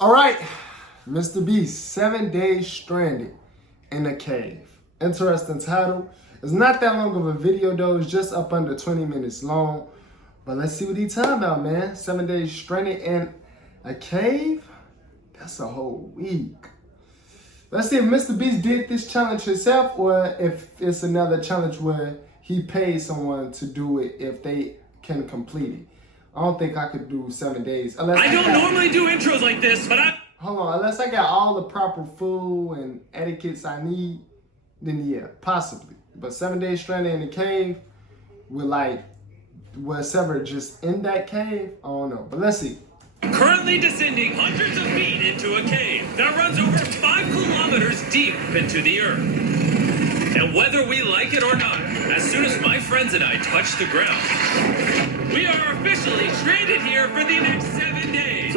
All right, MrBeast, 7 days stranded in a cave. Interesting title. It's not that long of a video though. It's just up under 20 minutes long. But let's see what he's talking about, man. 7 days stranded in a cave? That's a whole week. Let's see if MrBeast did this challenge himself or if it's another challenge where he pays someone to do it if they can complete it. I don't think I could do 7 days. Unless I don't normally do intros like this, but Hold on, unless I got all the proper food and etiquettes I need, then yeah, possibly. But 7 days stranded in a cave with like whatever just in that cave, I don't know. But let's see. Currently descending hundreds of feet into a cave that runs over 5 kilometers deep into the earth. And whether we like it or not, as soon as my friends and I touch the ground, we are officially stranded here for the next 7 days.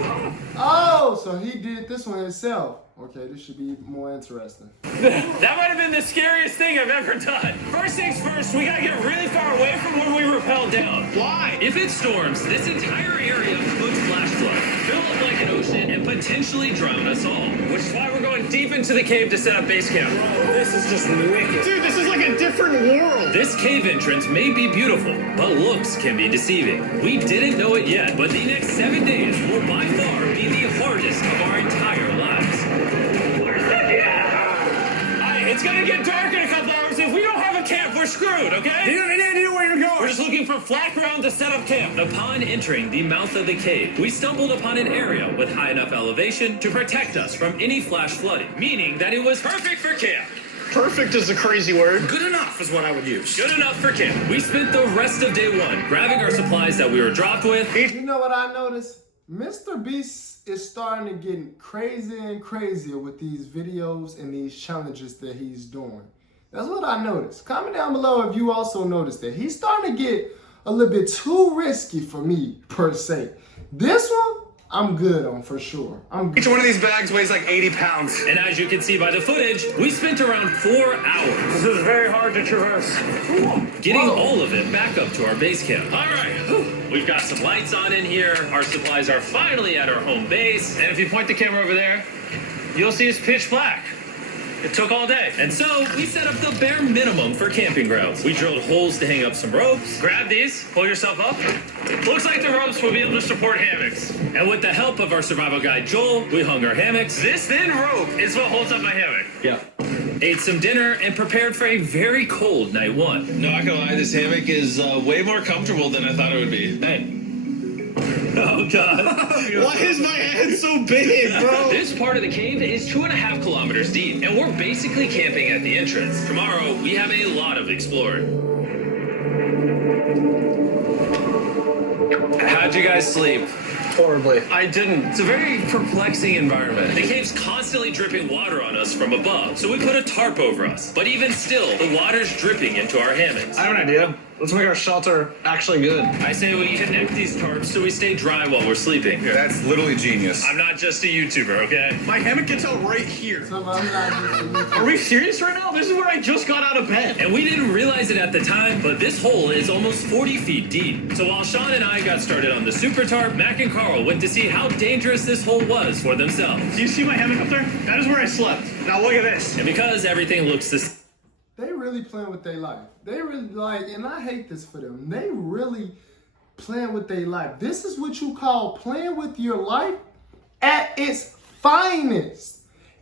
Oh, so he did this one himself. Okay, this should be more interesting. That might have been the scariest thing I've ever done. First things first, we gotta get really far away from where we rappelled down. Why? If it storms, this entire area could flash flood, fill up like an ocean, and potentially drown us all. Which is why we're going deep into the cave to set up base camp. This is just wicked. Dude, this is like a different world. This cave entrance may be beautiful, but looks can be deceiving. We didn't know it yet, but the next 7 days will by far be the hardest of our entire lives. It's gonna get dark in a couple hours. If we don't have a camp, we're screwed, okay? You don't need to know where you're going. We're just looking for flat ground to set up camp. Upon entering the mouth of the cave, we stumbled upon an area with high enough elevation to protect us from any flash flooding, meaning that it was perfect for camp. Perfect is a crazy word. Good enough is what I would use. Good enough for camp. We spent the rest of day one grabbing our supplies that we were dropped with. You know what I noticed? MrBeast is starting to get crazier and crazier with these videos and these challenges that he's doing. That's what I noticed. Comment down below if you also noticed that. He's starting to get a little bit too risky for me, per se. This one, I'm good on for sure. I'm good. Each one of these bags weighs like 80 pounds. And as you can see by the footage, we spent around 4 hours. This is very hard to traverse. Getting all of it back up to our base camp. All right, we've got some lights on in here. Our supplies are finally at our home base. And if you point the camera over there, you'll see it's pitch black. It took all day. And so we set up the bare minimum for camping grounds. We drilled holes to hang up some ropes. Grab these, pull yourself up. Looks like the ropes will be able to support hammocks. And with the help of our survival guide, Joel, we hung our hammocks. This thin rope is what holds up my hammock. Yeah. Ate some dinner and prepared for a very cold night one. No, I can lie, this hammock is way more comfortable than I thought it would be. Hey. Oh, God. Why is my head so big, bro? This part of the cave is 2.5 kilometers deep, and we're basically camping at the entrance. Tomorrow, we have a lot of exploring. How'd you guys sleep? Horribly. I didn't. It's a very perplexing environment. The cave's constantly dripping water on us from above, so we put a tarp over us. But even still, the water's dripping into our hammocks. I have an idea. Let's make our shelter actually good. I say we connect these tarps so we stay dry while we're sleeping. That's literally genius. I'm not just a YouTuber, okay? My hammock gets out right here. So I'm not Are we serious right now? This is where I just got out of bed. And we didn't realize it at the time, but this hole is almost 40 feet deep. So while Sean and I got started on the super tarp, Mac and Carl went to see how dangerous this hole was for themselves. Do you see my hammock up there? That is where I slept. Now look at this. And because everything looks this, They really playing with their life. They really like, and I hate this for them. They really playing with their life. This is what you call playing with your life at its finest.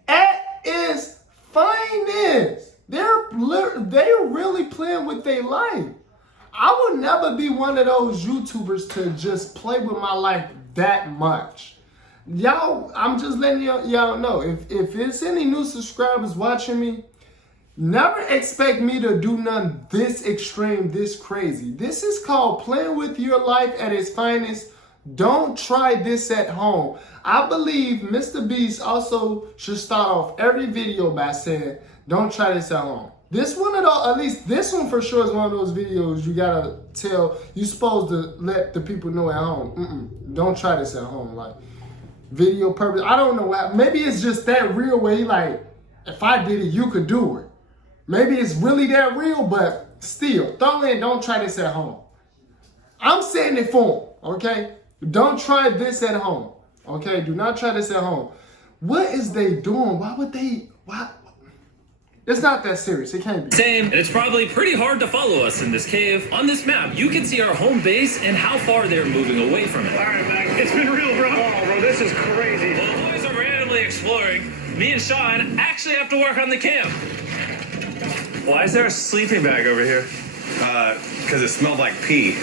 At its finest. They're really playing with their life. I would never be one of those YouTubers to just play with my life that much. Y'all, I'm just letting y'all know. If it's any new subscribers watching me, never expect me to do nothing this extreme, this crazy. This is called playing with your life at its finest. Don't try this at home. I believe MrBeast also should start off every video by saying, don't try this at home. This one at least this one for sure is one of those videos you gotta you're supposed to let the people know at home. Don't try this at home. Like, video purpose. I don't know what, maybe it's just that real way, like, if I did it, you could do it. Maybe it's really that real, but still, throw in, don't try this at home. I'm saying it for them, okay? Don't try this at home, Okay, do not try this at home. What is they doing? Why would they? Why? It's not that serious. It can't be. Same, and it's probably pretty hard to follow us in this cave. On this map, you can see our home base and how far they're moving away from it. All right, Mac. It's been real, bro. Oh, bro, this is crazy. While the boys are randomly exploring, me and Sean actually have to work on the camp. Why is there a sleeping bag over here? Because it smelled like pee.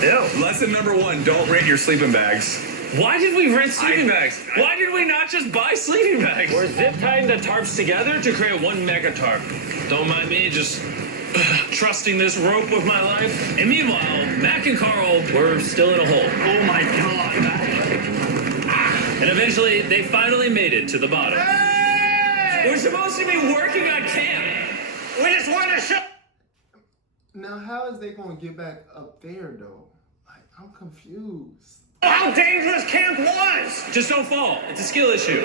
Ew. Lesson number 1, don't rent your sleeping bags. Why did we rent sleeping bags? Why did we not just buy sleeping bags? We're zip tying the tarps together to create one mega tarp. Don't mind me, just trusting this rope with my life. And meanwhile, Mac and Carl were still in a hole. Oh my God. And eventually, they finally made it to the bottom. Hey! We're supposed to be working on camp. We just want to show. Now, how is they gonna get back up there though? Like, I'm confused. How dangerous camp was. Just don't fall. It's a skill issue.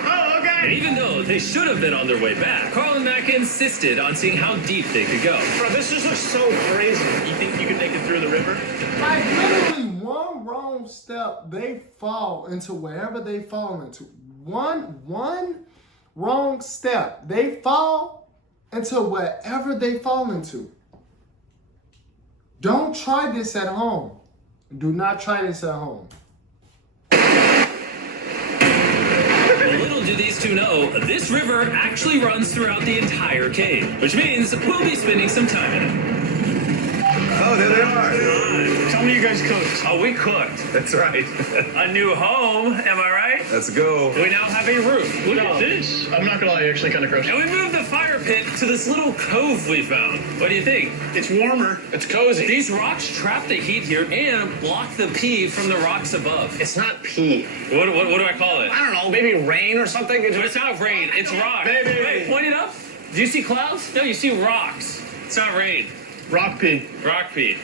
Oh, And okay. even though they should have been on their way back, Carl and Mac insisted on seeing how deep they could go. Bro, this is just so crazy. You think you can make it through the river? Like literally one wrong step, they fall into wherever they fall into. One wrong step, they fall into wherever they fall into. Don't try this at home. Do not try this at home. Little do these two know, this river actually runs throughout the entire cave, which means we'll be spending some time in it. Oh, there they are. Tell me you guys cooked. Oh, we cooked. That's right. A new home, am I right? Let's go. We now have a roof. Look at this. I'm not gonna lie, you're actually kind of gross. And we moved the fire pit to this little cove we found. What do you think? It's warmer. It's cozy. These rocks trap the heat here and block the pee from the rocks above. It's not pee. What do I call it? I don't know, maybe rain or something. It's not rain, it's rock. Baby. Wait, point it up. Do you see clouds? No, you see rocks. It's not rain. Rock pee. Rock pee.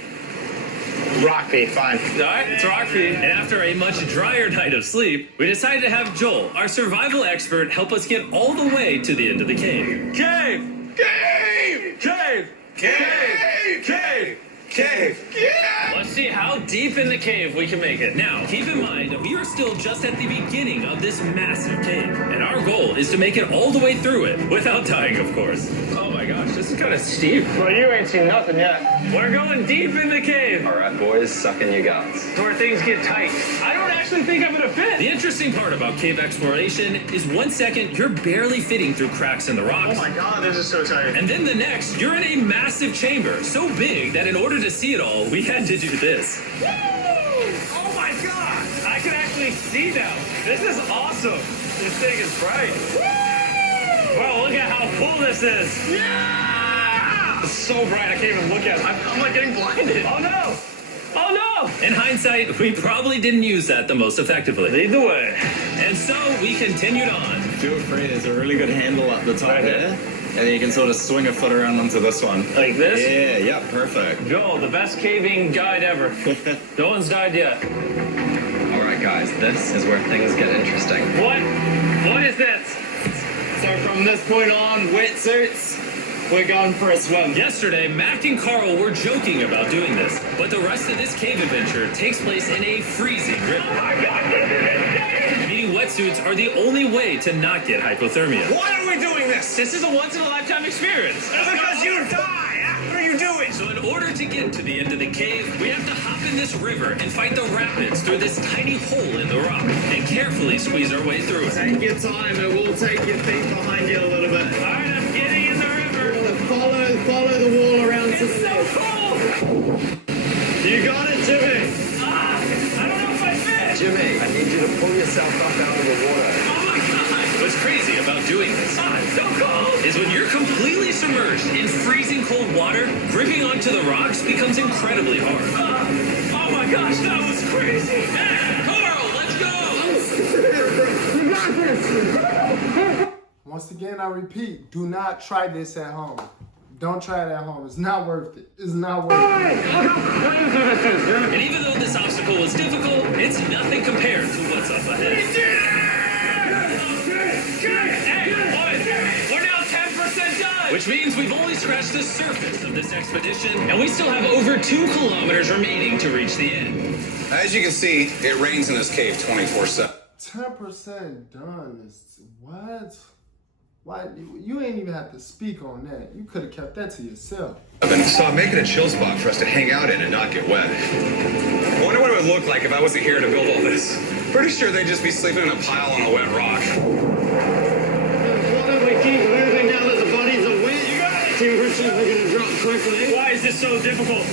Rock pee, fine. All right, it's rock pee. And after a much drier night of sleep, we decided to have Joel, our survival expert, help us get all the way to the end of the cave. Cave! Cave! Cave! Cave! Cave! Cave! Yeah! Let's see how deep in the cave we can make it. Now, keep in mind, we are still just at the beginning of this massive cave, and our goal is to make it all the way through it, without dying, of course. Oh my gosh, this is kind of steep. Bro, you ain't seen nothing yet. We're going deep in the cave. All right, boys, suck in your guts. Where things get tight. I don't actually think I'm gonna fit. The interesting part about cave exploration is 1 second, you're barely fitting through cracks in the rocks. Oh my God, this is so tight. And then the next, you're in a massive chamber, so big that in order to see it all, we had to do this. Woo! Oh my God! I can actually see now. This is awesome. This thing is bright. Woo! Bro, look at how cool this is. Yeah! It's so bright, I can't even look at it. I'm like getting blinded. Oh no! Oh no! In hindsight, we probably didn't use that the most effectively. Lead the way. And so we continued on. Feel free, there's a really good handle up the top there. And then you can sort of swing a foot around onto this one. Like this? Yeah, perfect. Joel, the best caving guide ever. No one's died yet. All right, guys, this is where things get interesting. What? What is this? So from this point on, wetsuits, we're going for a swim. Yesterday, Mac and Carl were joking about doing this, but the rest of this cave adventure takes place in a freezing river. Oh my God, this is insane! Meaning wetsuits are the only way to not get hypothermia. Why are we doing this? This is a once-in-a-lifetime experience. Because you die after you do it. So in order to get to the end of the cave, we have to hop in this river and fight the rapids through this tiny hole in the rock and carefully squeeze our way through it. Take your time, it will take your feet behind you a little bit. All right, I'm getting in the river. Follow the wall around to the It's so left. cold. You got it, Jimmy. I don't know if I fit. Jimmy, I need you to pull yourself up out of the water. Oh my God. What's crazy about doing this it's so cold. Is when you're completely submerged in freezing cold water, gripping onto the rocks becomes incredibly hard. Oh my gosh, that was crazy. Carl, let's go. Once again, I repeat, do not try this at home. Don't try it at home. It's not worth it. It's not worth it. And even though this obstacle was difficult, it's nothing compared to what's up ahead. Hey, boys, we're now 10% done. which means we've only scratched the surface of this expedition, and we still have over 2 kilometers remaining to reach the end. As you can see, it rains in this cave 24/7. 10% done. What? Why? You ain't even have to speak on that. You could have kept that to yourself. So I'm making a chill spot for us to hang out in and not get wet. I wonder what it would look like if I wasn't here to build all this. Pretty sure they'd just be sleeping in a pile on a wet rock. Why don't we keep moving now that the bodies are wet? You got it. Temperatures are going to drop quickly. Why is this so difficult?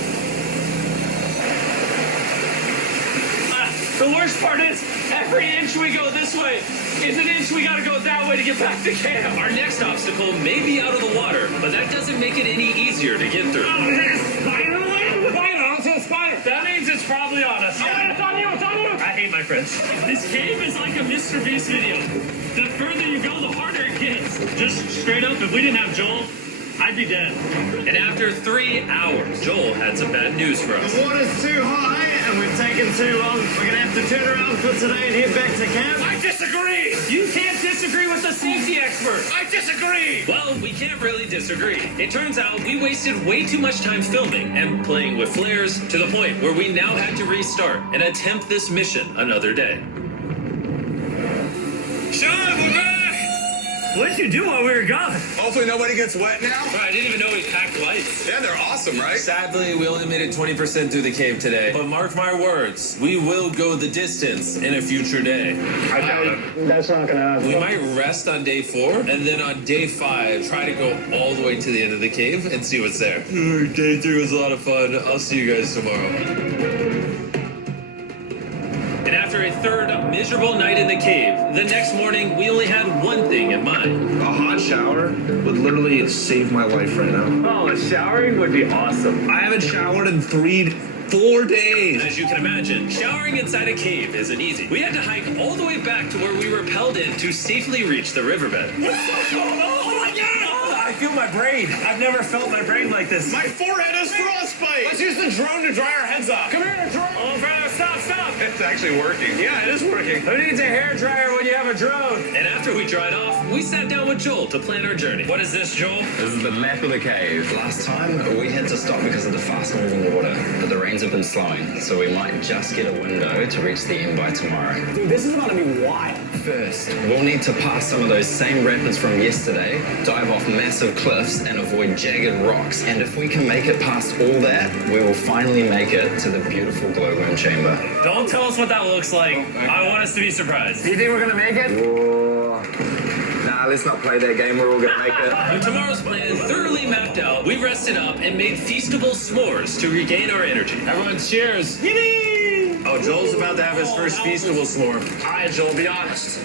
The worst part is, every inch we go this way is an inch we gotta go that way to get back to camp. Our next obstacle may be out of the water, but that doesn't make it any easier to get through. Oh, there's a spider on it? Spider, I don't see a spider. That means it's probably on us. Oh, it's on you, it's on you. I hate my friends. This cave is like a MrBeast video. The further you go, the harder it gets. Just straight up, if we didn't have Joel, I'd be dead. And after 3 hours, Joel had some bad news for us. The water's too high and we've taken too long. We're going to have to turn around for today and head back to camp. I disagree! You can't disagree with the safety expert! I disagree. Well, we can't really disagree. It turns out we wasted way too much time filming and playing with flares to the point where we now had to restart and attempt this mission another day. Sean, we're back. What did you do while we were gone? Hopefully nobody gets wet now. I didn't even know we packed lights. Yeah, they're awesome, right? Sadly, we only made it 20% through the cave today. But mark my words, we will go the distance in a future day. I doubt it. That's not going to happen. We might rest on day 4, and then on day 5, try to go all the way to the end of the cave and see what's there. Day 3 was a lot of fun. I'll see you guys tomorrow. And after a third miserable night in the cave, the next morning we only had one thing in mind. A hot shower would literally save my life right now. Oh, showering would be awesome. I haven't showered in 4 days. As you can imagine, showering inside a cave isn't easy. We had to hike all the way back to where we rappelled in to safely reach the riverbed. Oh my God! I feel my brain. I've never felt my brain like this. My forehead is frostbite. Let's use the drone to dry our heads off. Come here, drone. Oh, bro, stop. It's actually working. Yeah, it is working. Who needs a hairdryer when you have a drone? And after we dried off, we sat down with Joel to plan our journey. What is this, Joel? This is the map of the cave. Last time, we had to stop because of the fast-moving water, but the rains have been slowing, so we might just get a window to reach the end by tomorrow. Dude, this is about to be wild. First, we'll need to pass some of those same rapids from yesterday, dive off massive cliffs, and avoid jagged rocks. And if we can make it past all that, we will finally make it to the beautiful glowworm chamber. Don't tell us what that looks like. I want us to be surprised. Do you think we're going to make it? Nah, let's not play that game. We're all gonna make it. With tomorrow's plan thoroughly mapped out, we rested up and made feastable s'mores to regain our energy. Everyone cheers. Oh, Joel's about to have his first feastable s'more. All right, Joel, be honest.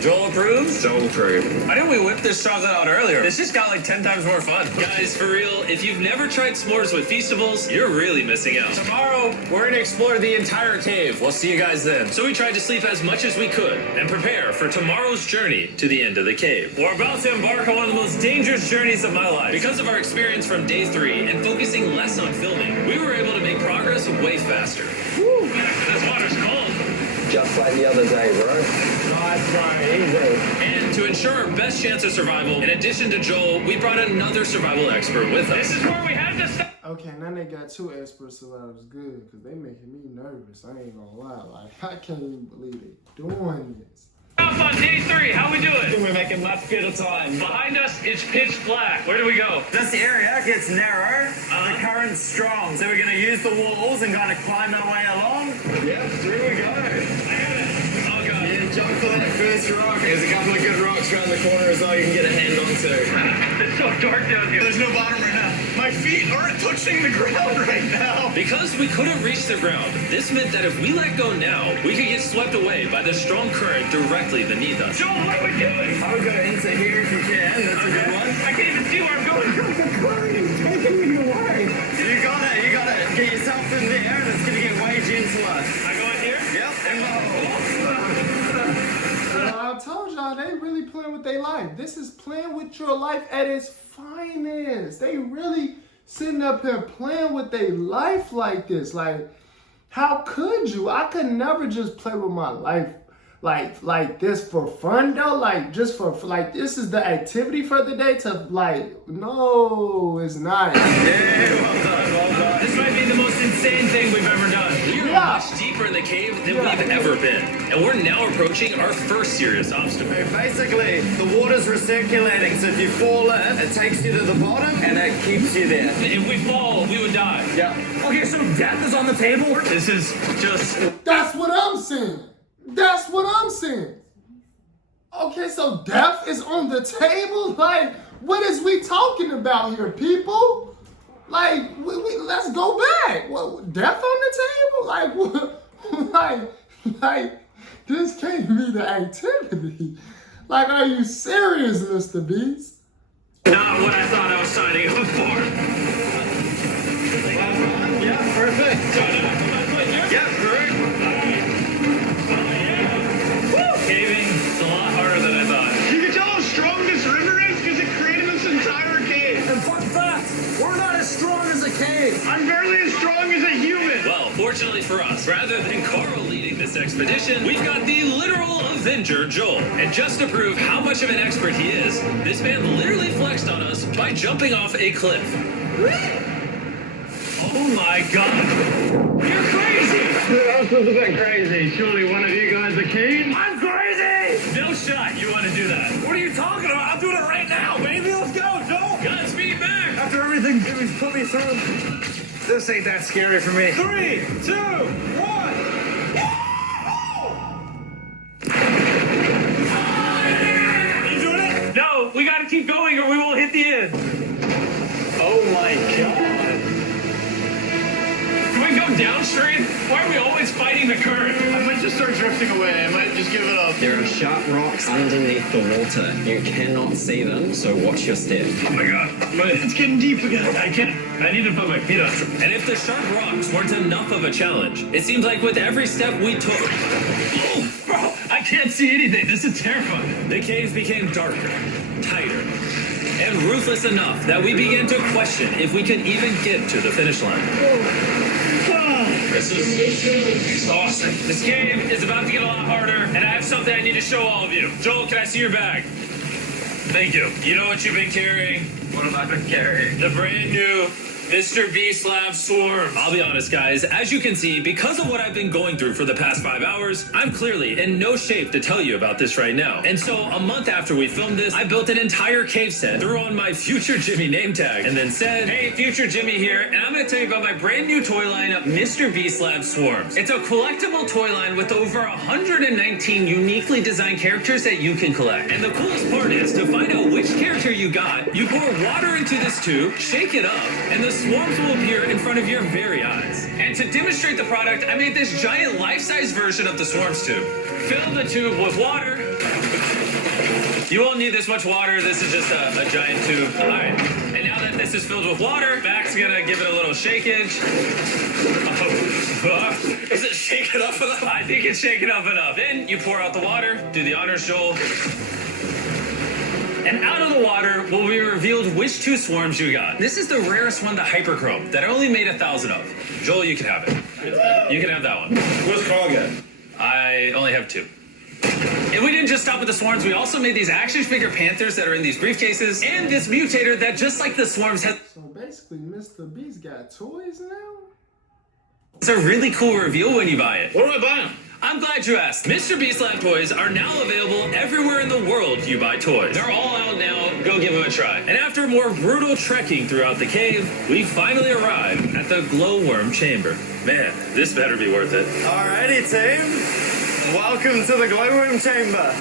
Joel approves? Joel approved. Why didn't we whip this chocolate out earlier? It's just got like 10 times more fun. Guys, for real, if you've never tried s'mores with feastables, you're really missing out. Tomorrow, we're gonna explore the entire cave. We'll see you guys then. So we tried to sleep as much as we could and prepare for tomorrow's journey to the end of the cave. We're about to embark on one of the most dangerous journeys of my life. Because of our experience from day 3 and focusing less on filming, we were able to make progress way faster. Woo! This water's cold. Just like the other day, bro. Nice, bro. Easy. And to ensure our best chance of survival, in addition to Joel, we brought another survival expert with us. This is where we had to stop. Okay, now they got 2 experts, so that was good, because they making me nervous. I ain't gonna lie. Like, I can't even believe they doing this. On day 3, how we doing? We're making much better time. Behind us, it's pitch black. Where do we go? This area gets narrow, the current's strong, so we're going to use the walls and kind of climb our way along. Yep, through we go. Oh, God. Yeah, jump for that first rock. There's a couple of good rocks around the corner as well you can get a hand onto. It's so dark down here. There's no bottom right now. My feet aren't touching the ground right now. Because we couldn't reach the ground, this meant that if we let go now, we could get swept away by the strong current directly beneath us. Joel, what are we doing? I would go into here if you can. That's a good one. I can't even see where I'm going. The current is taking me away. You got it. Get yourself in there and it's going to get way gentler. I go in here? Yep. I told y'all, they really playing with their life. This is playing with your life at its finest. They really sitting up here playing with their life like this. Like, how could you? I could never just play with my life like this for fun though, like just for like this is the activity for the day to like no, it's not. Yeah, well done, well done. This might be the most insane thing we've ever done. We are much deeper in the cave than we've ever been, and we're now approaching our first serious obstacle. Basically, the water's recirculating, so if you fall in, it takes you to the bottom and it keeps you there. If we fall, we would die. Yeah. Okay, so death is on the table? This is just... That's what I'm saying. That's what I'm saying. Okay, so death is on the table? Like, what is we talking about here, people? Like, let's go back. What, death on the table? Like, what? Like, this can't be the activity. Like, are you serious, Mr. Beast? not what I thought I was signing up for. Yeah, perfect. Yeah, correct. Caving is a lot harder than I thought. You can tell how strong this river is because it created this entire cave. And fun fact, we're not as strong as a cave. I'm barely as strong as a human. Well, fortunately for us, rather than Carl leading this expedition, we've got the literal Avenger, Joel. And just to prove how much of an expert he is, this man literally flexed on us by jumping off a cliff. Oh my god. You're crazy! This is a bit crazy. Surely one of you guys a king? I'm crazy! No shot you want to do that. What are you talking about? I'm doing it right now, baby. Let's go, Joel. Godspeed back! After everything Jimmy's put me through, this ain't that scary for me. 3, 2, 1. You doing it? No, we gotta keep going or we won't hit the end. Oh my god. Can we go downstream? Why are we always fighting the current? I might just start drifting away. I might just give it up. There are sharp rocks underneath the water. You cannot see them, so watch your step. Oh my god. But It's getting deep again. I can't. I need to put my feet on. And if the sharp rocks weren't enough of a challenge, it seems like with every step we took. Oh, bro, I can't see anything. This is terrifying. The caves became darker, tighter, and ruthless enough that we began to question if we could even get to the finish line. This is exhausting. This game is about to get a lot harder, and I have something I need to show all of you. Joel, can I see your bag? Thank you. You know what you've been carrying? What have I been carrying? The brand new MrBeast Lab Swarms. I'll be honest, guys. As you can see, because of what I've been going through for the past 5 hours, I'm clearly in no shape to tell you about this right now. And so, a month after we filmed this, I built an entire cave set, threw on my Future Jimmy name tag, and then said, "Hey, Future Jimmy here, and I'm going to tell you about my brand new toy line, MrBeast Lab Swarms." It's a collectible toy line with over 119 uniquely designed characters that you can collect. And the coolest part is, to find out which character you got, you pour water into this tube, shake it up, and the swarms will appear in front of your very eyes. And to demonstrate the product, I made this giant life-size version of the swarms tube. Fill the tube with water. You won't need this much water. This is just a giant tube. All right. And now that this is filled with water, Mac's gonna give it a little shakeage. Oh. Is it shaken up enough? I think it's shaken up enough. Then you pour out the water. Do the honors, Joel. And out of the water will be revealed which 2 swarms you got. This is the rarest one, the Hyperchrome, that I only made 1,000 of. Joel, you can have it. You can have that one. What's Carl get? I only have 2. And we didn't just stop with the swarms, we also made these action figure panthers that are in these briefcases, and this mutator that, just like the swarms, has So basically, Mr. Beast got toys now? it's a really cool reveal when you buy it. What do I buy them? I'm glad you asked. MrBeast Lab toys are now available everywhere in the world you buy toys. They're all out now. Go give them a try. And after more brutal trekking throughout the cave, we finally arrived at the glowworm chamber. Man, this better be worth it. Alrighty, team. Welcome to the glowworm chamber.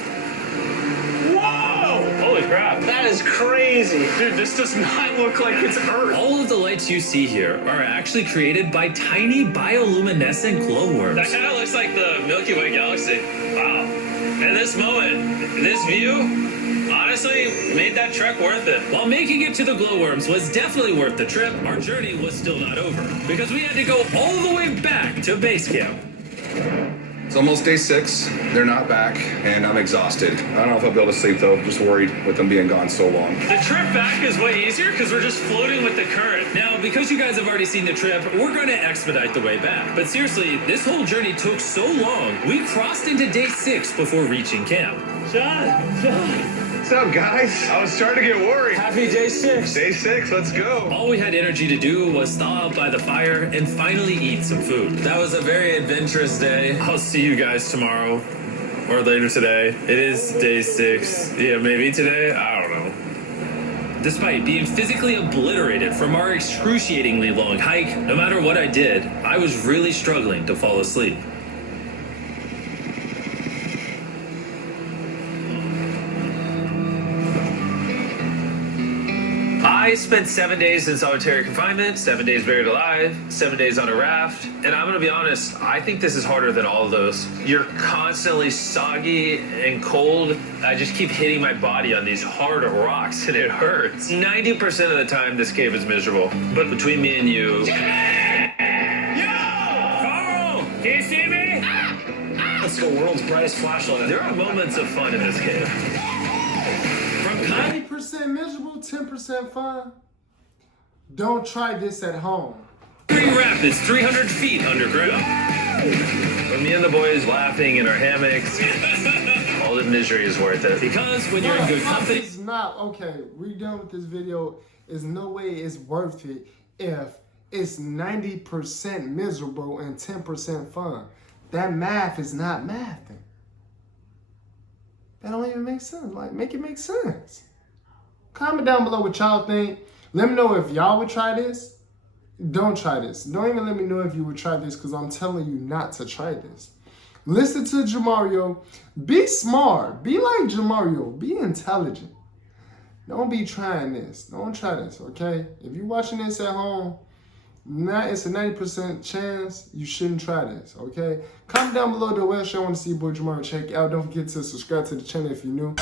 Whoa! Holy crap. That is crazy. Dude, this does not look like it's Earth. All of the lights you see here are actually created by tiny bioluminescent glowworms. That kind of looks like the Milky Way galaxy. Wow. And this moment, this view, honestly, made that trek worth it. While making it to the glowworms was definitely worth the trip, our journey was still not over, because we had to go all the way back to base camp. It's almost day 6. They're not back, and I'm exhausted. I don't know if I'll be able to sleep, though. Just worried with them being gone so long. The trip back is way easier because we're just floating with the current. Now, because you guys have already seen the trip, we're going to expedite the way back. But seriously, this whole journey took so long, we crossed into day 6 before reaching camp. John. What's up, guys? I was starting to get worried. Happy day 6. Day 6, let's go. All we had energy to do was thaw out by the fire and finally eat some food. That was a very adventurous day. I'll see you guys tomorrow or later today. It is day 6. Yeah, maybe today. I don't know. Despite being physically obliterated from our excruciatingly long hike, no matter what I did, I was really struggling to fall asleep. I spent 7 days in solitary confinement, 7 days buried alive, 7 days on a raft, and I'm gonna be honest, I think this is harder than all of those. You're constantly soggy and cold. I just keep hitting my body on these hard rocks and it hurts. 90% of the time this cave is miserable, but between me and you... Carl! Can you see me? That's the world's brightest flashlight. There are moments of fun in this cave. From 90% miserable, 10% fun. Don't try this at home. Green Rapids, 300 feet underground. With me and the boys laughing in our hammocks. All the misery is worth it. Because when you're in good company... It's not, okay, we're done with this video. There's no way it's worth it if it's 90% miserable and 10% fun. That math is not mathing. That don't even make sense. Like, make it make sense. Comment down below what y'all think. Let me know if y'all would try this. Don't try this. Don't even let me know if you would try this because I'm telling you not to try this. Listen to Jamario. Be smart. Be like Jamario. Be intelligent. Don't be trying this. Don't try this, okay? If you're watching this at home, it's a 90% chance you shouldn't try this, okay? Comment down below the what show I want to see boy Jamario check out. Don't forget to subscribe to the channel if you're new.